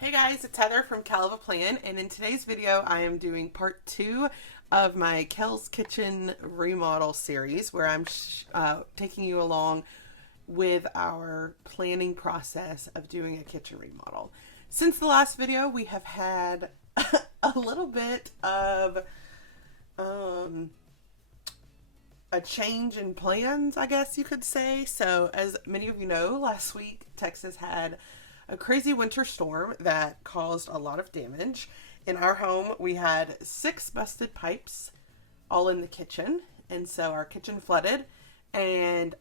Hey guys, it's Heather from Kell of a Plan, and in today's video I am doing part 2 of my Kell's Kitchen remodel series where I'm taking you along with our planning process of doing a kitchen remodel. Since the last video we have had a little bit of a change in plans, I guess you could say. So as many of you know, last week Texas had a crazy winter storm that caused a lot of damage. In our home, we had 6 busted pipes all in the kitchen, and so our kitchen flooded, and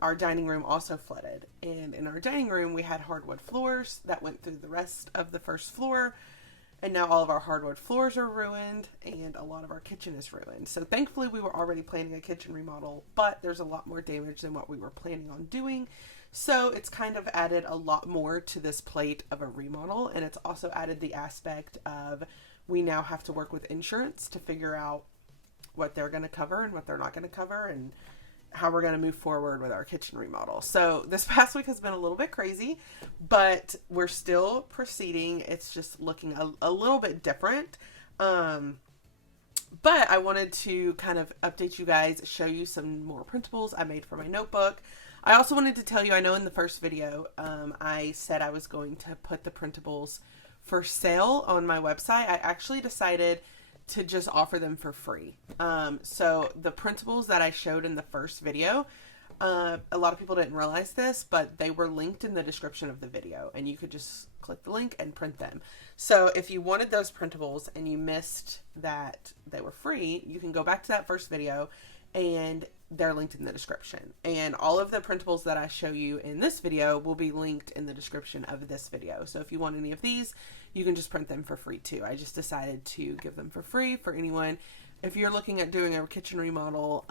our dining room also flooded. And in our dining room, we had hardwood floors that went through the rest of the first floor, and now all of our hardwood floors are ruined, and a lot of our kitchen is ruined. So thankfully, we were already planning a kitchen remodel, but there's a lot more damage than what we were planning on doing. So it's kind of added a lot more to this plate of a remodel, and it's also added the aspect of we now have to work with insurance to figure out what they're going to cover and what they're not going to cover, and how we're going to move forward with our kitchen remodel. So this past week has been a little bit crazy, but we're still proceeding. It's just looking a little bit different. But I wanted to kind of update you guys, show you some more printables I made for my notebook. I also wanted to tell you, I know in the first video, I said I was going to put the printables for sale on my website. I actually decided to just offer them for free. So the printables that I showed in the first video, a lot of people didn't realize this, but they were linked in the description of the video, and you could just click the link and print them. So if you wanted those printables and you missed that they were free, you can go back to that first video and they're linked in the description. And all of the printables that I show you in this video will be linked in the description of this video. So if you want any of these, you can just print them for free too. I just decided to give them for free for anyone. If you're looking at doing a kitchen remodel,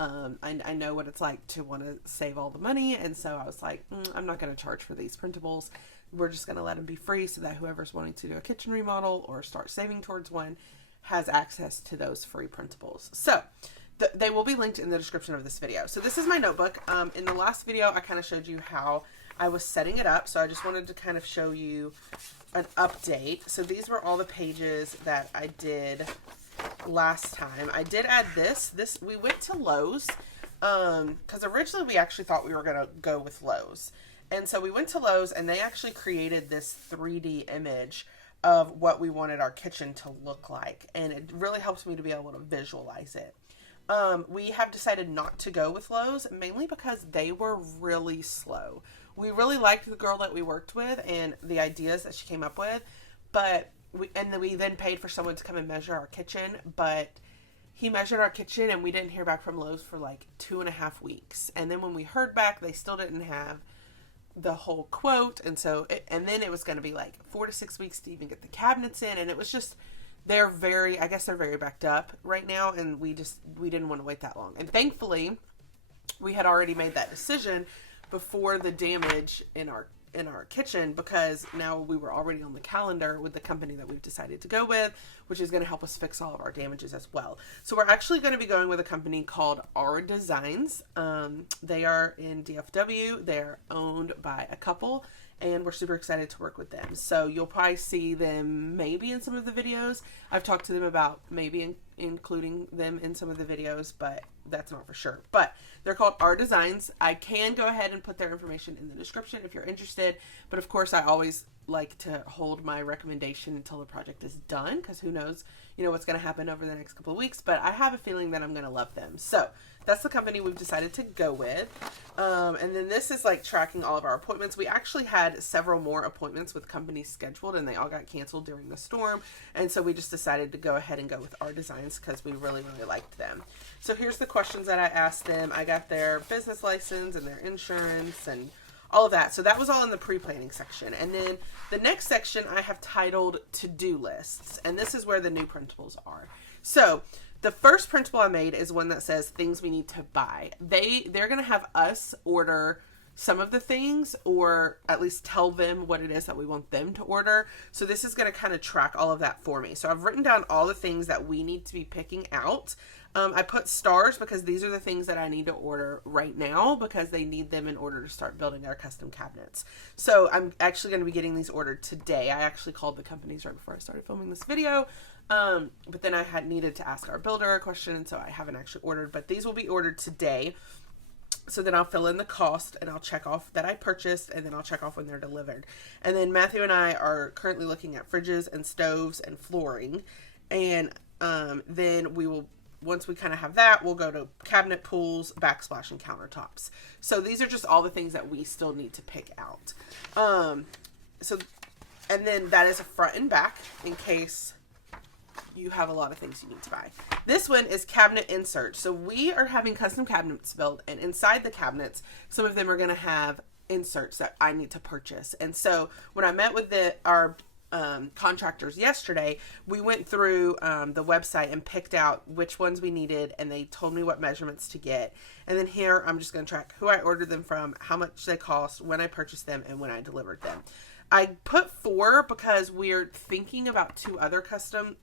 I know what it's like to want to save all the money. And so I was like, I'm not going to charge for these printables. We're just going to let them be free so that whoever's wanting to do a kitchen remodel or start saving towards one has access to those free printables. So they will be linked in the description of this video. So this is my notebook. In the last video, I kind of showed you how I was setting it up. So I just wanted to kind of show you an update. So these were all the pages that I did last time. I did add this. We went to Lowe's because originally we actually thought we were going to go with Lowe's. And so we went to Lowe's and they actually created this 3D image of what we wanted our kitchen to look like. And it really helps me to be able to visualize it. We have decided not to go with Lowe's, mainly because they were really slow. We really liked the girl that we worked with and the ideas that she came up with, but we then paid for someone to come and measure our kitchen, but he measured our kitchen and we didn't hear back from Lowe's for like 2.5 weeks. And then when we heard back, they still didn't have the whole quote. And then it was going to be like 4 to 6 weeks to even get the cabinets in. And it was just, I guess they're very backed up right now, and we didn't want to wait that long. And thankfully, we had already made that decision before the damage in our kitchen, because now we were already on the calendar with the company that we've decided to go with, which is going to help us fix all of our damages as well. So we're actually going to be going with a company called Our Designs. They are in DFW. They're owned by a couple, and we're super excited to work with them. So you'll probably see them maybe in some of the videos. I've talked to them about maybe including them in some of the videos, but that's not for sure. But they're called Our Designs. I can go ahead and put their information in the description if you're interested. But of course, I always like to hold my recommendation until the project is done, because who knows, what's going to happen over the next couple of weeks. But I have a feeling that I'm going to love them. So that's the company we've decided to go with. And then this is like tracking all of our appointments. We actually had several more appointments with companies scheduled, and they all got canceled during the storm. And so we just decided to go ahead and go with Our Designs because we really, really liked them. So here's the questions that I asked them. I got their business license and their insurance and all of that. So that was all in the pre-planning section. And then the next section I have titled to-do lists. And this is where the new printables are. So the first printable I made is one that says things we need to buy. They're going to have us order some of the things, or at least tell them what it is that we want them to order. So this is going to kind of track all of that for me. So I've written down all the things that we need to be picking out. I put stars because these are the things that I need to order right now because they need them in order to start building our custom cabinets. So I'm actually going to be getting these ordered today. I actually called the companies right before I started filming this video. But then I had needed to ask our builder a question, so I haven't actually ordered, but these will be ordered today. So then I'll fill in the cost and I'll check off that I purchased, and then I'll check off when they're delivered. And then Matthew and I are currently looking at fridges and stoves and flooring. And then we will, once we kind of have that, we'll go to cabinet pulls, backsplash, and countertops. So these are just all the things that we still need to pick out. And then that is a front and back in case you have a lot of things you need to buy. This one is cabinet inserts. So we are having custom cabinets built, and inside the cabinets, some of them are going to have inserts that I need to purchase. And so when I met with our contractors yesterday, we went through the website and picked out which ones we needed, and they told me what measurements to get. And then here I'm just going to track who I ordered them from, how much they cost, when I purchased them, and when I delivered them. I put 4 because we're thinking about 2 other custom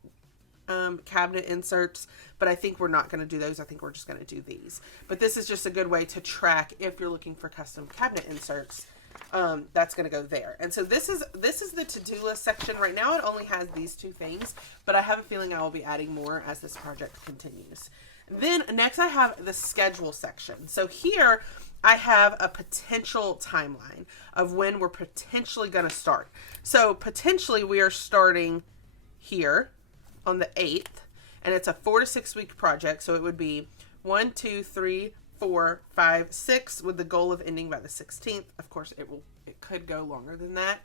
cabinet inserts, but I think we're not going to do those. I think we're just going to do these. But this is just a good way to track if you're looking for custom cabinet inserts. That's going to go there. And so this is the to-do list section. Right now it only has these 2 things, but I have a feeling I will be adding more as this project continues. Then next I have the schedule section. So here I have a potential timeline of when we're potentially going to start. So potentially we are starting here on the 8th, and it's a 4 to 6 week project. So it would be 1, 2, 3, 4, 5, 6 with the goal of ending by the 16th. Of course, it could go longer than that.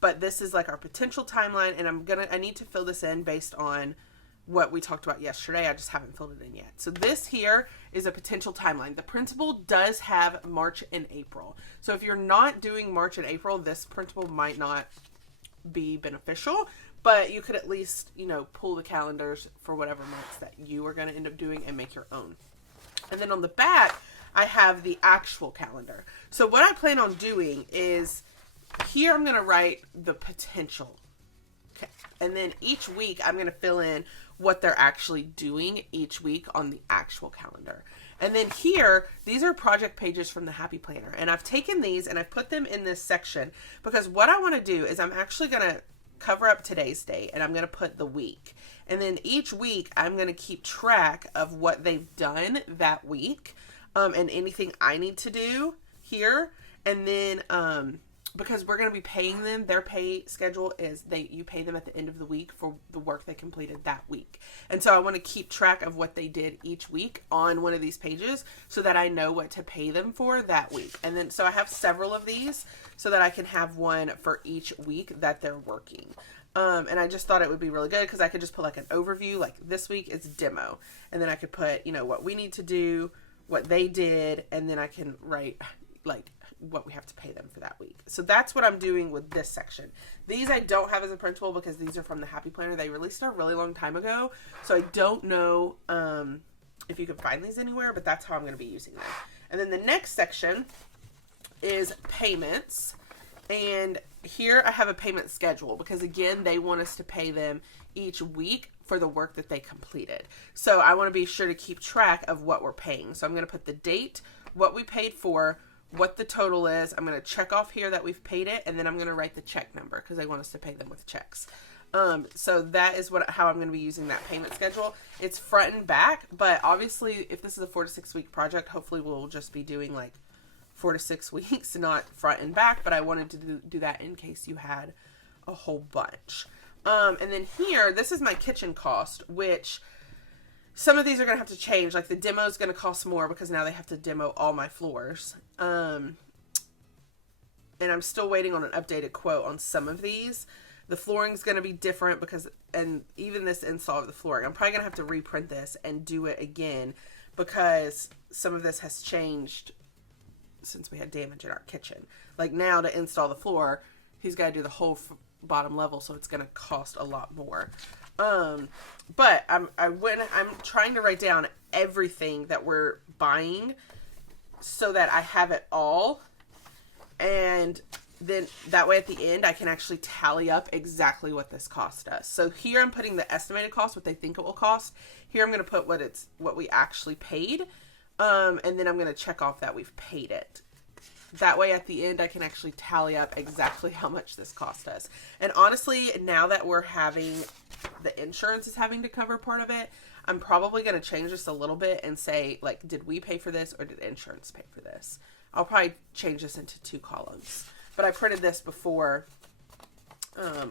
But this is like our potential timeline, and I need to fill this in based on what we talked about yesterday. I just haven't filled it in yet. So this here is a potential timeline. The printable does have March and April. So if you're not doing March and April, this printable might not be beneficial, but you could at least, pull the calendars for whatever months that you are going to end up doing and make your own. And then on the back, I have the actual calendar. So what I plan on doing is here I'm going to write the potential. Okay. And then each week I'm going to fill in what they're actually doing each week on the actual calendar. And then here, these are project pages from the Happy Planner. And I've taken these and I've put them in this section because what I want to do is I'm actually going to cover up today's date and I'm going to put the week. And then each week I'm going to keep track of what they've done that week and anything I need to do here. And then because we're going to be paying them, their pay schedule is you pay them at the end of the week for the work they completed that week. And so I want to keep track of what they did each week on one of these pages so that I know what to pay them for that week. And then so I have several of these so that I can have one for each week that they're working. And I just thought it would be really good because I could just put like an overview, like this week it's demo. And then I could put, what we need to do, what they did, and then I can write like what we have to pay them for that week. So that's what I'm doing with this section. These I don't have as a printable because these are from the Happy Planner. They released it a really long time ago. So I don't know if you can find these anywhere, but that's how I'm going to be using them. And then the next section is payments. And here I have a payment schedule because again, they want us to pay them each week for the work that they completed. So I want to be sure to keep track of what we're paying. So I'm going to put the date, what we paid for, what the total is. I'm going to check off here that we've paid it, and then I'm going to write the check number because they want us to pay them with checks. So that is how I'm going to be using that payment schedule. It's front and back, but obviously if this is a 4 to 6 week project, hopefully we'll just be doing like 4 to 6 weeks, not front and back, but I wanted to do that in case you had a whole bunch. And then here, this is my kitchen cost, which some of these are going to have to change. Like the demo is going to cost more because now they have to demo all my floors. And I'm still waiting on an updated quote on some of these. The flooring is going to be different and even this install of the flooring, I'm probably going to have to reprint this and do it again because some of this has changed since we had damage in our kitchen. Like now to install the floor, he's got to do the whole bottom level, so it's going to cost a lot more. But I'm trying to write down everything that we're buying so that I have it all, and then that way at the end I can actually tally up exactly what this cost us. So here I'm putting the estimated cost, what they think it will cost. Here I'm going to put what we actually paid, and then I'm going to check off that we've paid it. That way at the end I can actually tally up exactly how much this cost us. And honestly, now that we're having, the insurance is having to cover part of it, I'm probably going to change this a little bit and say, like, did we pay for this or did insurance pay for this? I'll probably change this into 2 columns. But I printed this before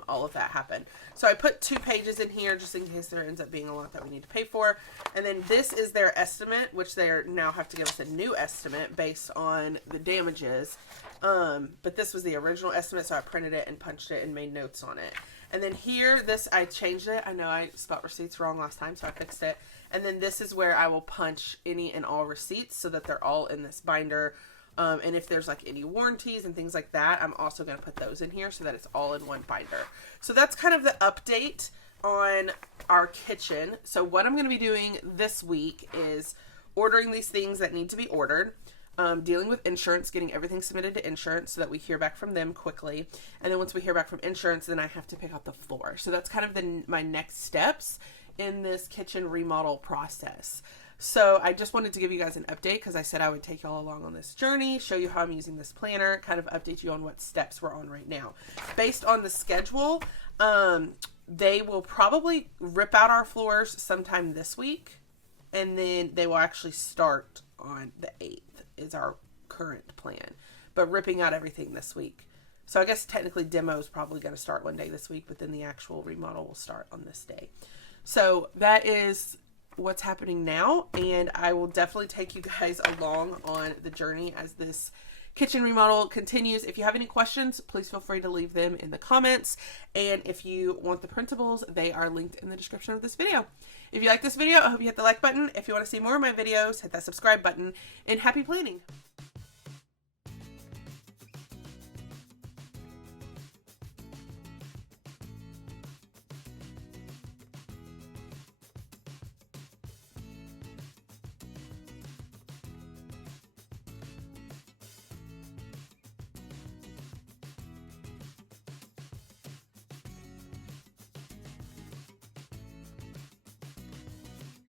all of that happened. So I put 2 pages in here just in case there ends up being a lot that we need to pay for. And then this is their estimate, which they now have to give us a new estimate based on the damages. But this was the original estimate, so I printed it and punched it and made notes on it. And then here, this, I changed it. I know I spelled receipts wrong last time, so I fixed it. And then this is where I will punch any and all receipts so that they're all in this binder. And if there's like any warranties and things like that, I'm also going to put those in here so that it's all in one binder. So that's kind of the update on our kitchen. So what I'm going to be doing this week is ordering these things that need to be ordered, dealing with insurance, getting everything submitted to insurance so that we hear back from them quickly. And then once we hear back from insurance, then I have to pick out the floor. So that's kind of my next steps in this kitchen remodel process. So I just wanted to give you guys an update because I said I would take y'all along on this journey, show you how I'm using this planner, kind of update you on what steps we're on right now. Based on the schedule, they will probably rip out our floors sometime this week, and then they will actually start on the 8th is our current plan, but ripping out everything this week. So I guess technically demo is probably going to start one day this week, but then the actual remodel will start on this day. So that is what's happening now, and I will definitely take you guys along on the journey as this kitchen remodel continues. If you have any questions, please feel free to leave them in the comments, and if you want the printables, they are linked in the description of this video. If you like this video, I hope you hit the like button. If you want to see more of my videos, hit that subscribe button, and happy planning.